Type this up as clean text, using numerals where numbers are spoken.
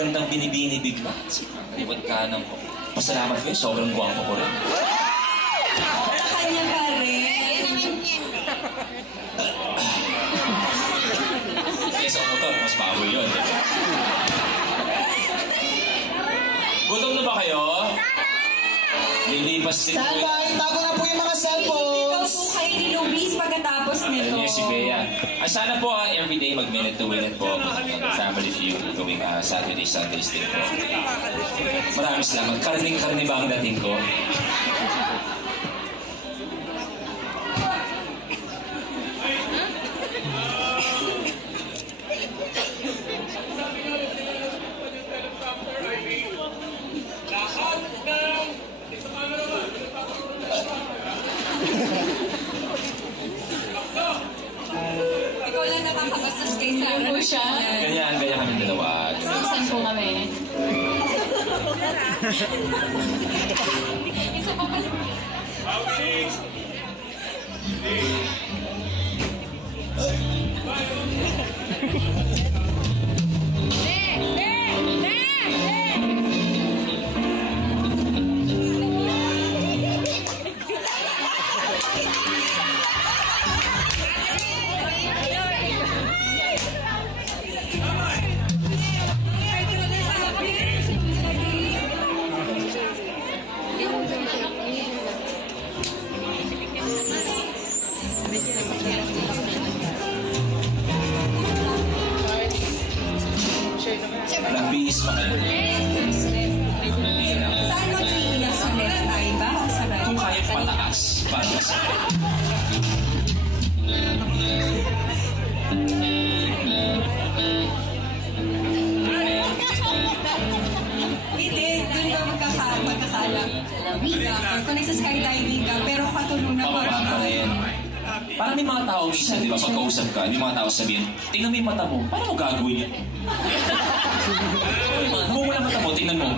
gandang binibini bigla. Liwat kanan ko. Pasalamat ko yun, sobrang gwapo ko rin. Kanya ka rin. Kaya sa motor, mas baboy yun. Gutom na ba kayo? Lilipas din. Standby! Tago na po yung mga cellphones! Ikaw po kayo ni Luis pagkatapos nito. Ayun si Bea. Sana po everyday mag-minute to win it po. Family feud going Saturday, Sundays din po. Maraming salamat. Karning-karni ba ang dating ko? Ikaw lang nakakabastos kay Sarah. Po siya. Ganyan kami dalawa. Susan po kami. Isa pa pala. Nabihis pa kayo. Saan mo tingin sa left eye ba? O sa right? Kung kaya pataas, para sa Hindi, doon ka magkakaalam. Kung nagsa-skydiving ka, pero patulong na pababa pa rin. Parang may mga tao minsan, di ba, pagkausap ka, may mga tao sabihin, tingnan mo yung mata mo, paano mo gagawin yun? Mo mula mata mo, tingnan mo.